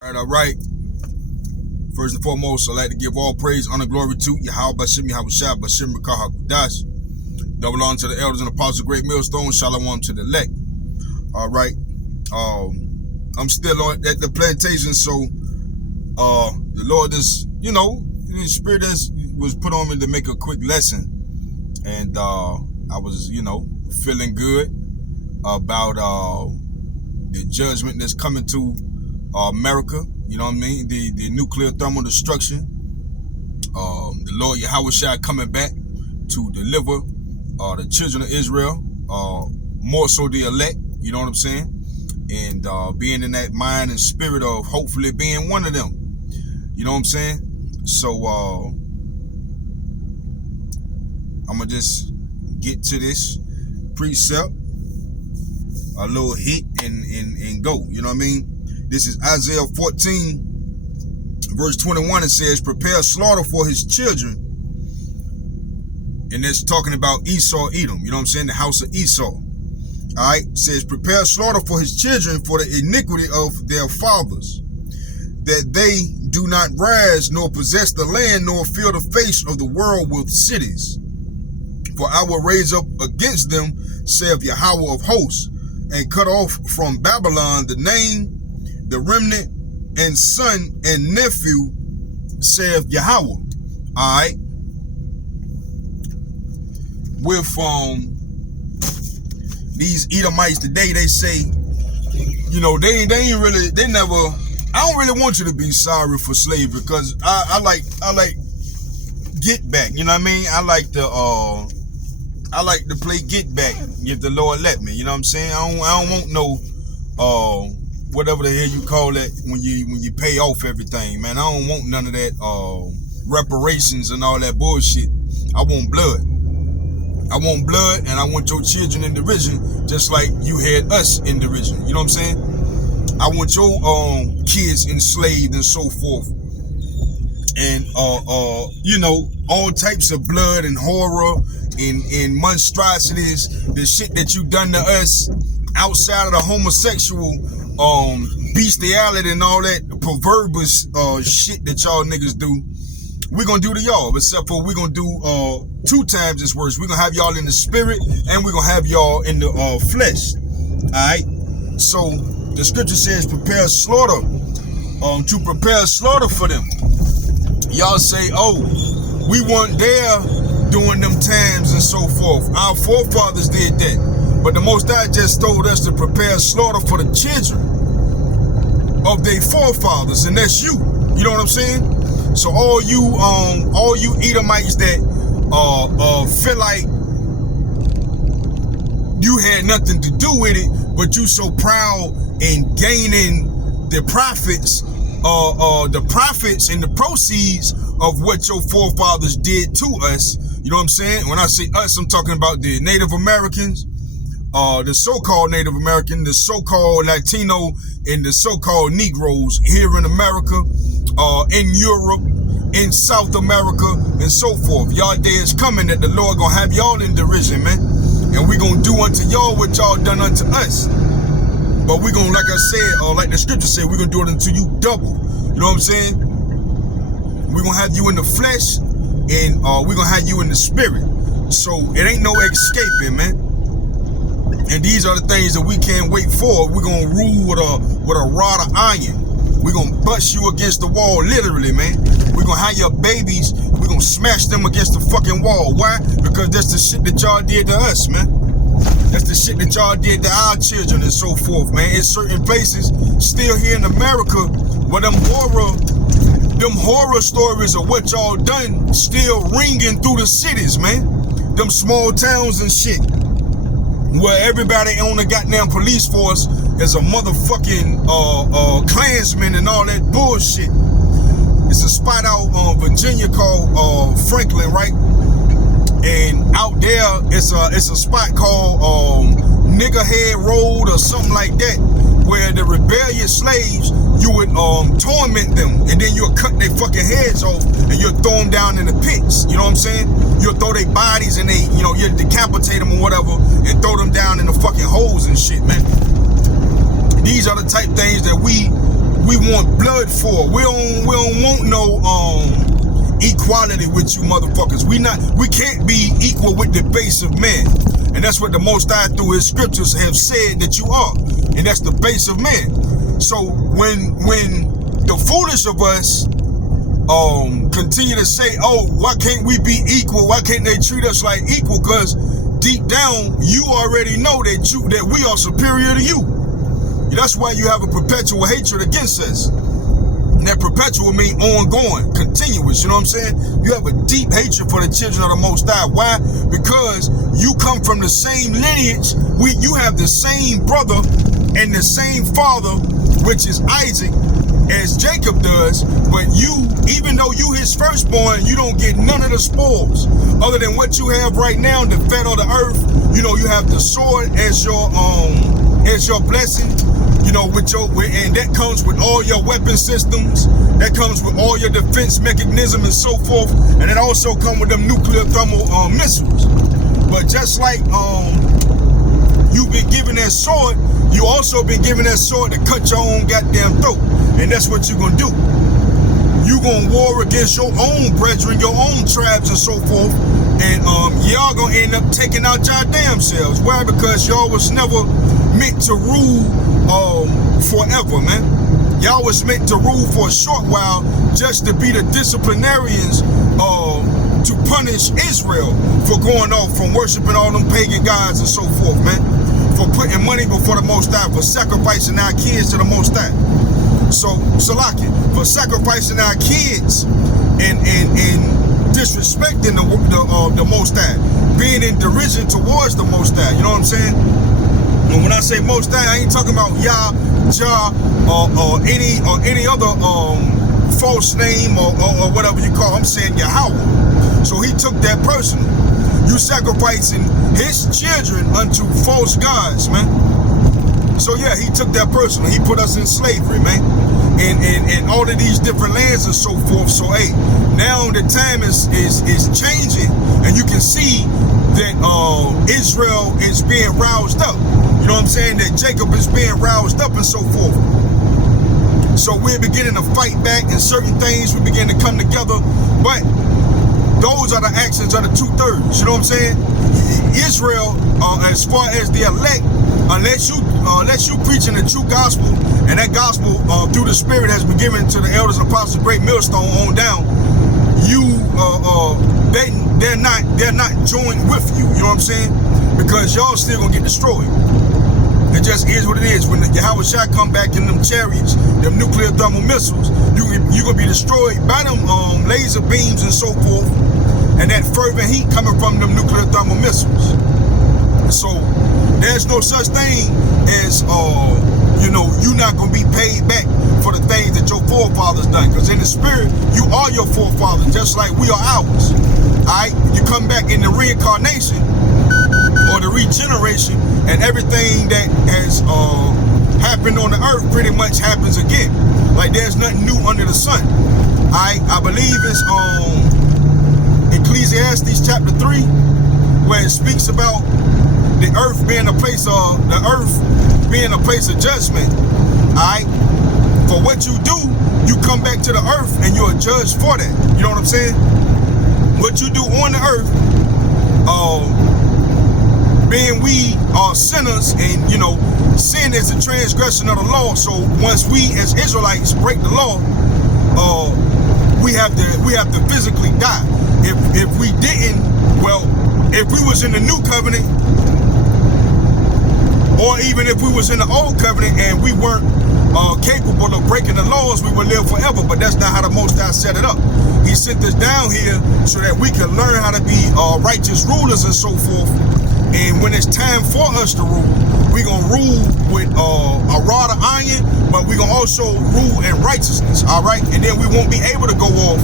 All right. First and foremost, I'd like to give all praise, honor, glory to Yahweh Bashim, Yahweh Shah, Bashim, Rikah, Hakudash. Double honor to the elders and apostles, great millstone, shalom to the elect. All right. I'm still on at the plantation, so the Lord is, the Spirit was put on me to make a quick lesson. And I was, feeling good about the judgment that's coming to America, you know what I mean? The nuclear thermal destruction. The Lord Yahweh Shai coming back to deliver the children of Israel, more so the elect, you know what I'm saying? And being in that mind and spirit of hopefully being one of them, you know what I'm saying? So I'm gonna just get to this precept, a little hit and go, you know what I mean? This is Isaiah 14, verse 21. It says, prepare slaughter for his children. And it's talking about Esau, Edom. You know what I'm saying? The house of Esau. All right. It says, prepare slaughter for his children for the iniquity of their fathers, that they do not rise, nor possess the land, nor fill the face of the world with cities. For I will raise up against them, saith Yahweh of hosts, and cut off from Babylon the name, the remnant, and son and nephew, saith Yahweh. Alright. With these Edomites today, they say, they ain't really, they never, I don't really want you to be sorry for slavery, because I like get back, you know what I mean? I like to play get back if the Lord let me, you know what I'm saying? I don't want no whatever the hell you call that when you pay off everything, man. I don't want none of that reparations and all that bullshit. I want blood. I want blood, and I want your children in derision, just like you had us in derision. You know what I'm saying? I want your kids enslaved and so forth. And all types of blood and horror and monstrosities, the shit that you done to us outside of the homosexual bestiality and all that perverse shit that y'all niggas do, we're gonna do to y'all, except for we're gonna do 2 times as worse. We're gonna have y'all in the spirit, and we're gonna have y'all in the flesh. Alright? So the scripture says prepare slaughter, to prepare slaughter for them. Y'all say, oh, we weren't there during them times and so forth. Our forefathers did that. But the Most High just told us to prepare slaughter for the children of their forefathers, and that's you. You know what I'm saying? So all you Edomites that feel like you had nothing to do with it, but you so proud in gaining the profits and the proceeds of what your forefathers did to us. You know what I'm saying? When I say us, I'm talking about the Native Americans, the so-called Native American, the so-called Latino, and the so-called Negroes here in America, in Europe, in South America, and so forth. Y'all day is coming that the Lord gonna have y'all in derision, man. And we gonna do unto y'all what y'all done unto us. But we gonna, like I said, like the scripture said, we're gonna do it unto you double. You know what I'm saying? We're gonna have you in the flesh, and we're gonna have you in the spirit. So it ain't no escaping, man. And these are the things that we can't wait for. We're gonna rule with a rod of iron. We're gonna bust you against the wall, literally, man. We're gonna have your babies, we're gonna smash them against the fucking wall. Why? Because that's the shit that y'all did to us, man. That's the shit that y'all did to our children and so forth, man. In certain places, still here in America, where them horror stories of what y'all done still ringing through the cities, man. Them small towns and shit, where everybody on the goddamn police force is a motherfucking Klansman and all that bullshit. It's a spot out on Virginia called Franklin, right? And out there, it's a spot called Niggerhead Road or something like that, where the rebellious slaves, you would torment them, and then you'll cut their fucking heads off, and you'll throw them down in the pits. You know what I'm saying? You'll throw their bodies, and you'll decapitate them or whatever, and throw them down in the fucking holes and shit, man. These are the type things that we we want blood for. We don't want no equality with you motherfuckers. We can't be equal with the base of man. And that's what the Most High through his scriptures have said that you are. And that's the base of man. So when the foolish of us continue to say, oh, why can't we be equal? Why can't they treat us like equal? Because deep down, you already know that we are superior to you. That's why you have a perpetual hatred against us. And that perpetual means ongoing, continuous, you know what I'm saying? You have a deep hatred for the children of the Most High. Why? Because you come from the same lineage. You have the same brother and the same father, which is Isaac, as Jacob does. But you, even though you his firstborn, you don't get none of the spoils. Other than what you have right now, the fat of the earth. You know, you have the sword as your blessing. You know, and that comes with all your weapon systems. That comes with all your defense mechanism and so forth. And it also comes with them nuclear thermal missiles. But just like you've been given that sword, you also been given that sword to cut your own goddamn throat. And that's what you're gonna do. You're gonna war against your own brethren, your own tribes and so forth. And y'all gonna end up taking out your damn selves. Why? Because y'all was never meant to rule forever, man. Y'all was meant to rule for a short while just to be the disciplinarians to punish Israel for going off from worshiping all them pagan gods and so forth, man. For putting money before the Most High, for sacrificing our kids to the Most High. So, Salaki, for sacrificing our kids and disrespecting the Most High, being in derision towards the Most High, you know what I'm saying? And when I say Most High, I ain't talking about Yah, Jah, or any other false name or whatever you call it. I'm saying Yahweh. So he took that personally. You sacrificing his children unto false gods, man. So yeah, he took that personally. He put us in slavery, man. And all of these different lands and so forth. So hey, now the time is changing, and you can see that Israel is being roused up. You know what I'm saying? That Jacob is being roused up and so forth. So we're beginning to fight back, and certain things we begin to come together. But those are the actions of the 2/3. You know what I'm saying? Israel, as far as the elect, unless you preaching the true gospel, and that gospel through the Spirit has been given to the elders and apostles, great millstone on down, they're not joined with you. You know what I'm saying? Because y'all still gonna get destroyed. It just is what it is. When the Yahweh Shai come back in them chariots, them nuclear thermal missiles, you gonna be destroyed by them laser beams and so forth, and that fervent heat coming from them nuclear thermal missiles. So there's no such thing as you're not gonna be paid back for the things that your forefathers done. Because in the spirit, you are your forefathers, just like we are ours. Alright? You come back in the reincarnation or the regeneration, and everything that has happened on the earth pretty much happens again. Like there's nothing new under the sun. I believe it's Ecclesiastes chapter 3, where it speaks about the earth being a place of judgment. Alright? For what you do, you come back to the earth and you're judged for that. You know what I'm saying? What you do on the earth, being we are sinners, and sin is a transgression of the law. So once we as Israelites break the law, we have to physically die. If we didn't, well, if we was in the new covenant, or even if we was in the old covenant and we weren't capable of breaking the laws, we would live forever. But that's not how the Most High set it up. He sent us down here so that we can learn how to be righteous rulers and so forth. And when it's time for us to rule, we're going to rule with a rod of iron, but we're going to also rule in righteousness, all right? And then we won't be able to go off,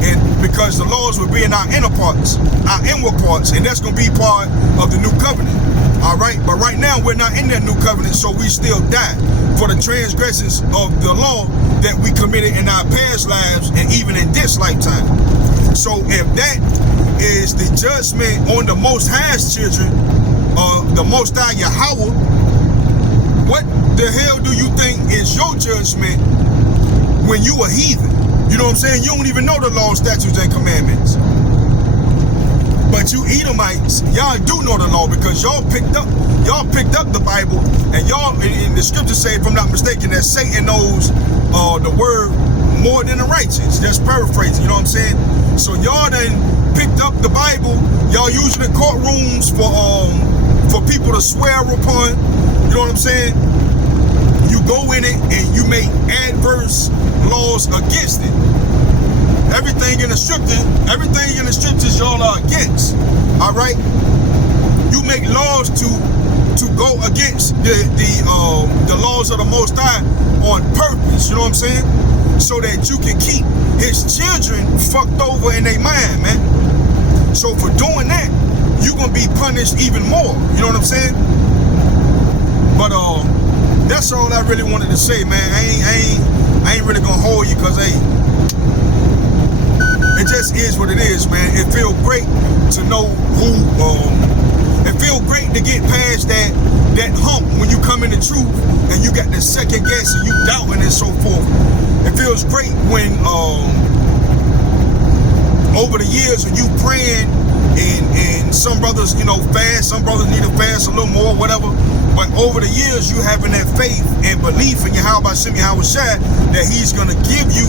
and because the laws will be in our inner parts, our inward parts, and that's going to be part of the new covenant, all right? But right now, we're not in that new covenant, so we still die for the transgressions of the law that we committed in our past lives and even in this lifetime. So if that is the judgment on the Most High's children, the Most High Yahweh, what the hell do you think is your judgment when you a heathen. You know what I'm saying? You don't even know the law, statutes, and commandments. But you Edomites, y'all do know the law because y'all picked up the Bible, and y'all, in the scriptures say, if I'm not mistaken, that Satan knows the word more than the righteous. Just paraphrasing, you know what I'm saying? So y'all done picked up the Bible, y'all using the courtrooms for people to swear upon. You know what I'm saying? You go in it and you make adverse laws against it. Everything in the scriptures y'all are against. All right? You make laws to go against the laws of the Most High on purpose. You know what I'm saying? So that you can keep his children fucked over in their mind, man. So for doing that, you're gonna be punished even more. You know what I'm saying? But that's all I really wanted to say, man. I ain't really gonna hold you, cause hey, it just is what it is, man. It feels great to know who. It feels great to get past that hump when you come in the truth and you got the second guess and you doubting and so forth. It feels great when over the years when you praying and some brothers, you know, fast, some brothers need to fast a little more, whatever. But over the years, you having that faith and belief in Yahweh Shai that he's going to give you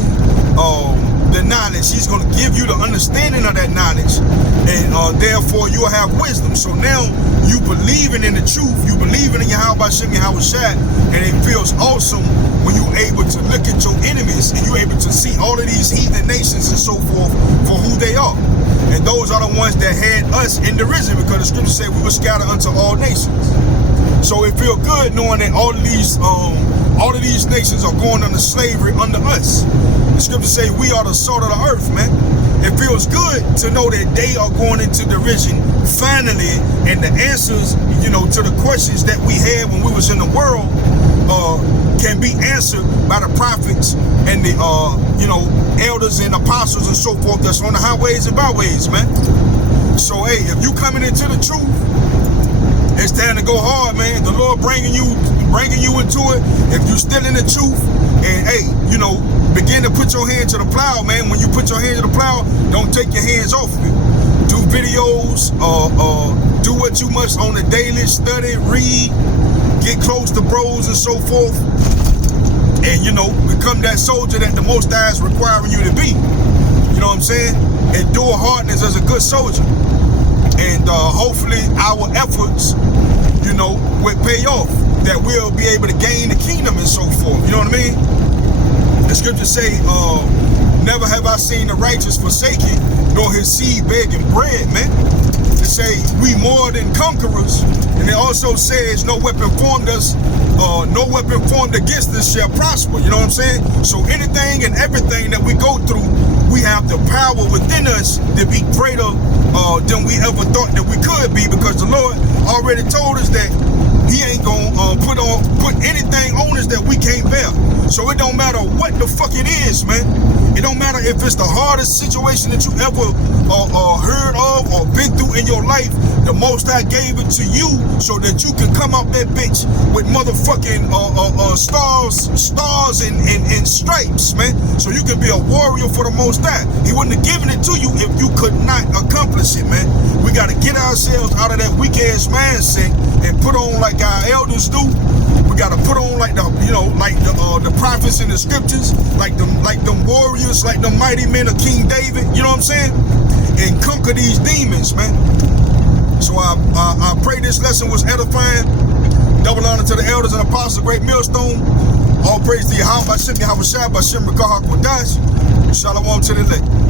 the knowledge. He's going to give you the understanding of that knowledge. And therefore, you'll have wisdom. So now you believing in the truth. You believing in Yahweh Shai. And it feels awesome when you're able to look at your enemies and you're able to see all of these heathen nations and so forth for who they are. And those are the ones that had us in derision, because the scripture said we were scattered unto all nations. So it feels good knowing that all of these nations are going under slavery under us. The scripture say we are the salt of the earth, man. It feels good to know that they are going into derision finally, and the answers, you know, to the questions that we had when we was in the world can be answered by the prophets and the you know, elders and apostles and so forth that's on the highways and byways, man. So hey, if you coming into the truth, it's time to go hard, man. The Lord bringing you into it. If you still in the truth, and hey, you know, begin to put your hand to the plow, man. When you put your hand to the plow, don't take your hands off of it. Do videos, do what you must on the daily, study, read, get close to bros and so forth, and you know, become that soldier that the Most High is requiring you to be. You know what I'm saying? Endure hardness as a good soldier. And hopefully our efforts, you know, will pay off, that we'll be able to gain the kingdom and so forth. You know what I mean? The scriptures say, never have I seen the righteous forsaken, nor his seed begging bread, man. It say we more than conquerors. And it also says no weapon formed against us shall prosper. You know what I'm saying? So anything and everything that we go through, we have the power within us to be greater than we ever thought that we could be, because the Lord already told us that he ain't gonna put anything on us that we can't bear. So it don't matter what the fuck it is, man. It don't matter if it's the hardest situation that you ever heard of or been through in your life. The Most High gave it to you so that you can come out that bitch with motherfucking stars and stripes, man. So you can be a warrior for the Most High. He wouldn't have given it to you if you could not accomplish it, man. We got to get ourselves out of that weak ass mindset and put on like our elders do. We got to put on like the, you know, like the prophets in the scriptures, like them warriors, like the mighty men of King David. You know what I'm saying? And conquer these demons, man. So I pray this lesson was edifying. Double honor to the elders and apostles, great millstone. All praise to Yahweh, Shem Yahweh Shai, Shem Rakah HaKodash. Shalom to the lake.